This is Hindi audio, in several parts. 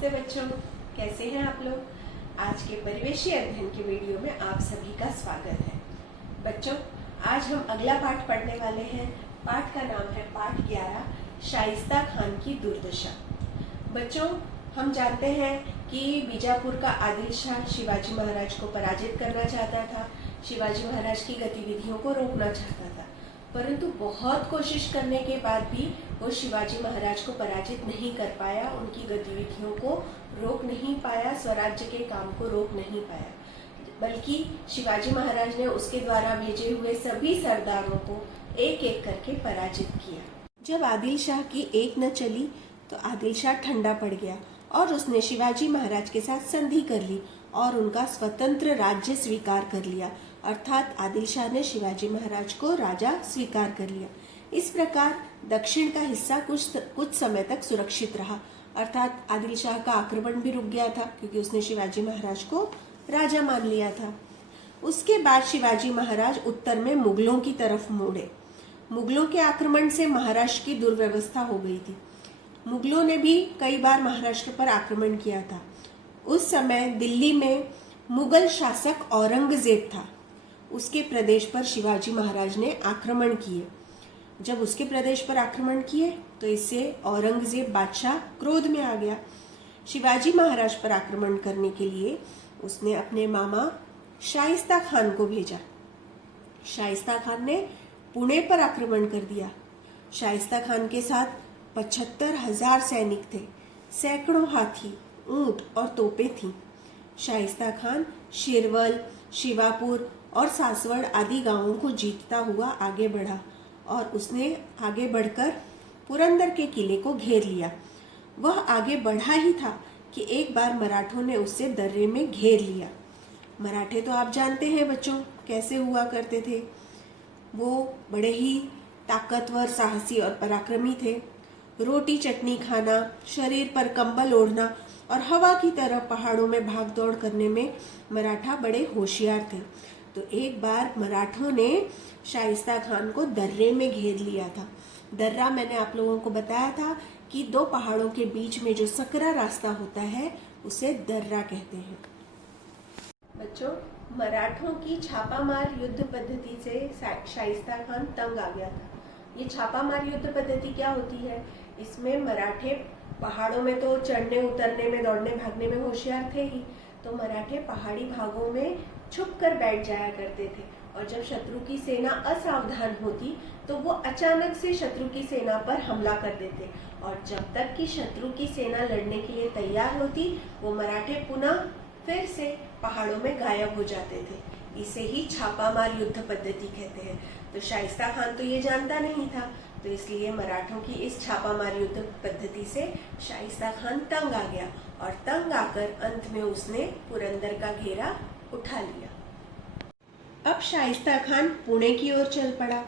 नमस्ते बच्चों, कैसे हैं आप लोग। आज के परिवेशीय अध्ययन के वीडियो में आप सभी का स्वागत है। बच्चों, आज हम अगला पाठ पढ़ने वाले हैं। पाठ का नाम है पाठ 11, शाइस्ता खान की दुर्दशा। बच्चों, हम जानते हैं कि बीजापुर का आदिल शाह शिवाजी महाराज को पराजित करना चाहता था, शिवाजी महाराज की गतिविधियों को रोकना चाहता था, परंतु बहुत कोशिश करने के बाद भी वो शिवाजी महाराज को पराजित नहीं कर पाया, उनकी गतिविधियों को रोक नहीं पाया, स्वराज्य के काम को रोक नहीं पाया, बल्कि शिवाजी महाराज ने उसके द्वारा भेजे हुए सभी सरदारों को एक एक करके पराजित किया। जब आदिल शाह की एक न चली तो आदिल शाह ठंडा पड़ गया और उसने शिवाजी महाराज के साथ संधि कर ली और उनका स्वतंत्र राज्य स्वीकार कर लिया, अर्थात आदिल शाह ने शिवाजी महाराज को राजा स्वीकार कर लिया। इस प्रकार दक्षिण का हिस्सा कुछ समय तक सुरक्षित रहा, अर्थात आदिल शाह का आक्रमण भी रुक गया था क्योंकि उसने शिवाजी महाराज को राजा मान लिया था। उसके बाद शिवाजी महाराज उत्तर में मुगलों की तरफ मुड़े। मुगलों के आक्रमण से महाराष्ट्र की दुर्व्यवस्था हो गई थी। मुगलों ने भी कई बार महाराष्ट्र पर आक्रमण किया था। उस समय दिल्ली में मुगल शासक औरंगजेब था। उसके प्रदेश पर शिवाजी महाराज ने आक्रमण किए। जब उसके प्रदेश पर आक्रमण किए तो इससे औरंगजेब बादशाह क्रोध में आ गया। शिवाजी महाराज पर आक्रमण करने के लिए उसने अपने मामा शाइस्ता खान को भेजा। शाइस्ता खान ने पुणे पर आक्रमण कर दिया। शाइस्ता खान के साथ 75,000 सैनिक थे, सैकड़ों हाथी, ऊंट और तोपें थीं। शाइस्ता खान शिरवल, शिवापुर और सासवड़ आदि गांवों को जीतता हुआ आगे बढ़ा और उसने आगे बढ़कर पुरंदर के किले को घेर लिया। वह आगे बढ़ा ही था कि एक बार मराठों ने उससे दर्रे में घेर लिया। मराठे तो आप जानते हैं बच्चों कैसे हुआ करते थे। वो बड़े ही ताकतवर, साहसी और पराक्रमी थे। रोटी चटनी खाना, शरीर पर कंबल ओढ़ना और हवा की तरह पहाड़ों में भाग दौड़ करने में मराठा बड़े होशियार थे। तो एक बार मराठों ने शाइस्ता खान को दर्रे में घेर लिया था। दर्रा मैंने आप लोगों को बताया था कि दो पहाड़ों के बीच में जो सकरा रास्ता होता है उसे दर्रा कहते हैं। बच्चों, मराठों की छापामार युद्ध पद्धति से शाइस्ता खान तंग आ गया था। ये छापामार युद्ध पद्धति क्या होती है? इसमें मराठे पहाड़ों में तो चढ़ने उतरने में, दौड़ने भागने में होशियार थे ही, तो मराठे पहाड़ी भागों में छुप कर बैठ जाया करते थे और जब शत्रु की सेना असावधान होती तो वो अचानक से शत्रु की सेना पर हमला कर देते और जब तक कि शत्रु की सेना लड़ने के लिए तैयार होती वो मराठे पुनः फिर से पहाड़ों में गायब हो जाते थे। इसे ही छापामार युद्ध पद्धति कहते हैं। तो शाइस्ता खान तो ये जानता नहीं था, तो इसलिए मराठों की इस छापामार युद्ध पद्धति से शाइस्ता खान तंग आ गया और तंग आकर अंत में उसने पुरंदर का घेरा उठा लिया। अब शाइस्ता खान पुणे की ओर चल पड़ा।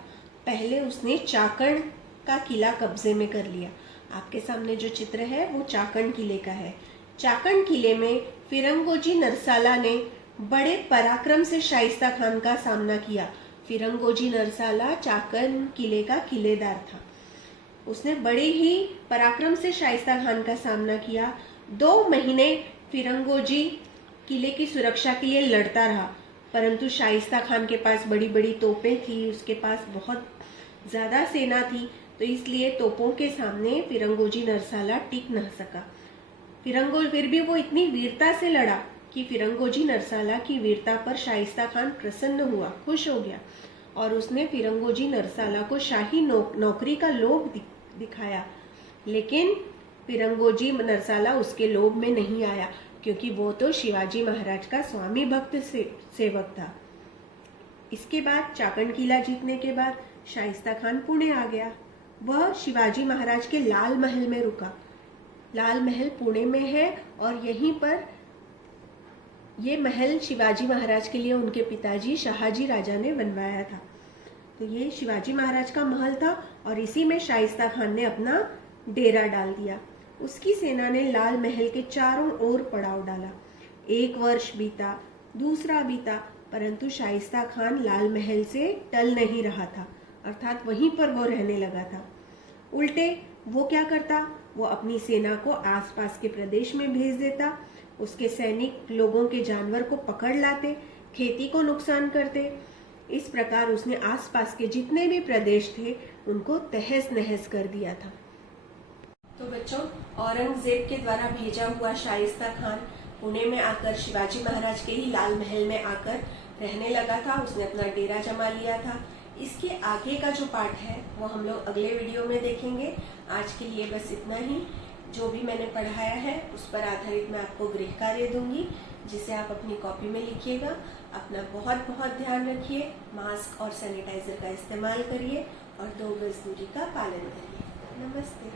पहले उसने चाकण का किला कब्जे में कर लिया। आपके सामने जो चित्र है वो चाकण किले का है। चाकण किले में फिरंगोजी नरसाला ने बड़े पराक्रम से शाइस्ता खान का सामना किया। फिरंगोजी नरसाला चाकण किले का किलेदार था। उसने बड़े ही पराक्रम से शाइस्ता खान का सामना किया। 2 महीने फिरंगोजी किले की सुरक्षा के लिए लड़ता रहा, परंतु शाइस्ता खान के पास बड़ी बड़ी तोपें थी, उसके पास बहुत ज्यादा सेना थी, तो इसलिए तोपों के सामने फिरंगोजी नरसाला टिक न सका। फिर भी वो इतनी वीरता से लड़ा कि फिरंगोजी नरसाला की वीरता पर शाइस्ता खान प्रसन्न हुआ, खुश हो गया और उसने फिरंगोजी नरसाला को शाही नौकरी का लोभ दिखाया। लेकिन फिरंगोजी नरसाला उसके लोभ में नहीं आया क्योंकि वो तो शिवाजी महाराज का स्वामी भक्त सेवक था। इसके बाद चाकण किला जीतने के बाद शाइस्ता खान पुणे आ गया। वह शिवाजी महाराज के लाल महल में रुका। लाल महल पुणे में है और यहीं पर ये महल शिवाजी महाराज के लिए उनके पिताजी शहाजी राजा ने बनवाया था। तो ये शिवाजी महाराज का महल था और इसी में शाइस्ता खान ने अपना डेरा डाल दिया। उसकी सेना ने लाल महल के चारों ओर पड़ाव डाला। 1 वर्ष बीता, दूसरा बीता, परंतु शाइस्ता खान लाल महल से टल नहीं रहा था, अर्थात वहीं पर वो रहने लगा था। उल्टे वो क्या करता, वो अपनी सेना को आसपास के प्रदेश में भेज देता। उसके सैनिक लोगों के जानवर को पकड़ लाते, खेती को नुकसान करते। इस प्रकार उसने आसपास के जितने भी प्रदेश थे उनको तहस नहस कर दिया था। तो बच्चों, औरंगजेब के द्वारा भेजा हुआ शाइस्ता खान पुणे में आकर शिवाजी महाराज के ही लाल महल में आकर रहने लगा था। उसने अपना डेरा जमा लिया था। इसके आगे का जो पार्ट है वो हम लोग अगले वीडियो में देखेंगे। आज के लिए बस इतना ही। जो भी मैंने पढ़ाया है उस पर आधारित मैं आपको गृह कार्य दूंगी, जिसे आप अपनी कॉपी में लिखिएगा। अपना बहुत बहुत ध्यान रखिए, मास्क और सैनिटाइजर का इस्तेमाल करिए और 2 गज दूरी का पालन करिए। नमस्ते।